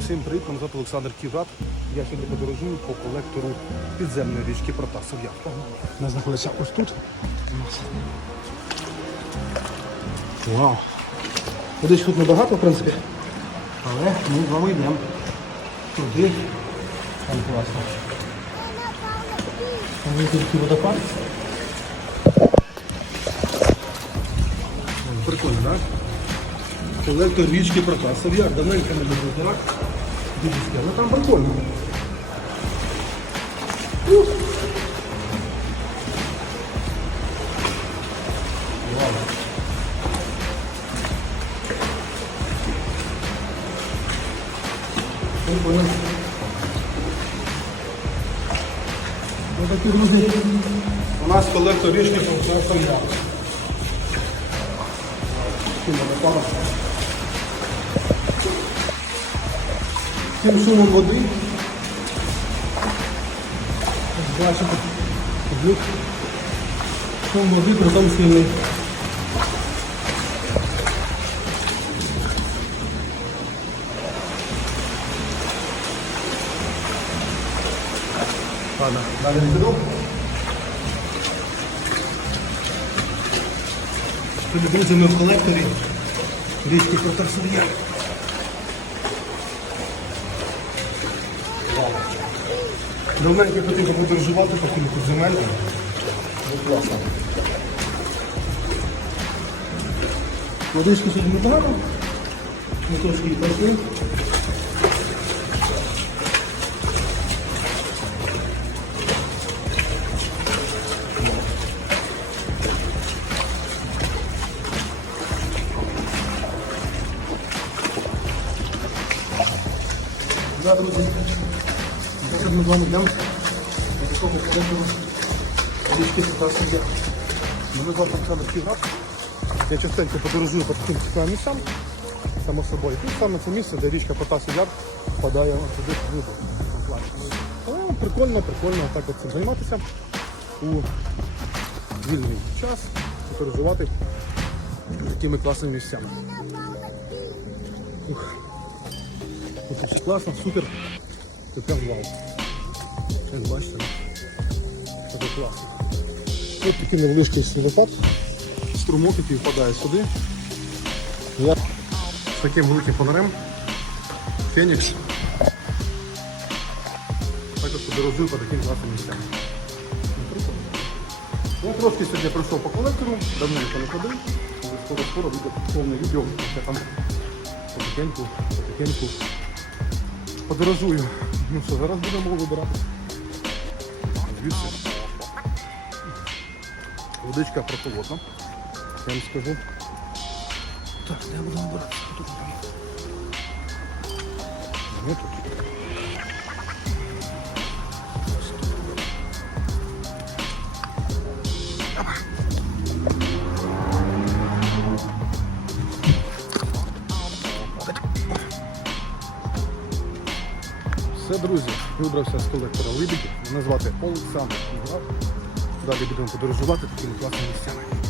Всім привіт, мене звати Олександр Ківрат. Я сьогодні подорожую по колектору підземної річки Протасов Явка. Вона знаходиться ось тут. Вау! Водич тут небагато, в принципі. Але ми з вами йдемо туди. Там класно. Є такий водопад. Прикольно, так? Колектор річки Протасов Яр. Давненько не був так. Дивіться, ну там прикольно. Ух. Прикольно. Ось такі, друзі. У нас колектор річки Протасов Яр. Таким водопадом. Тим шумом води. Ось Бачите, звук. Шум води притом сильний. Ладно, далі не. Сьогодні, друзі, ми в колекторі річки Протарсов'я. Давненько хотів подорожувати по кілька земель. Класно. Водички сьогодні небагато. І пройшли. Да, друзі. Зараз ми з вами йдемо до такого колектору річки Сахарська. Мене звати Олександр Ківрат. Я частенько подорожую по таким цікавим місцям, само собою. Тут саме це місце, де річка Потасу Яр впадає туди в вибор. Але прикольно, прикольно так от цим займатися у вільний час, подорожувати такими класними місцями. Ух. Все класно, супер. Це прям вау. Як бачите, це класно. Ось такий невеличкий світопад, струмок, який впадає сюди. Я з таким великим фонарем Фенікс. Так от подорожую по таким класним місцям. Ну. Я трошки сьогодні пройшов по колектору, давненько не ходив. Скоро скоро буде повне відео, я там потихеньку, потихеньку подорожую. Ну що, зараз будемо вибирати. Звідси. Водичка прохолодна. Я вам скажу. Так, де будемо вибирати? Тут Ні, тут. Все, друзі, вибрався з колектора Либідь. Мене звати Олександр Ківрат. Далі будемо подорожувати такими класними місцями.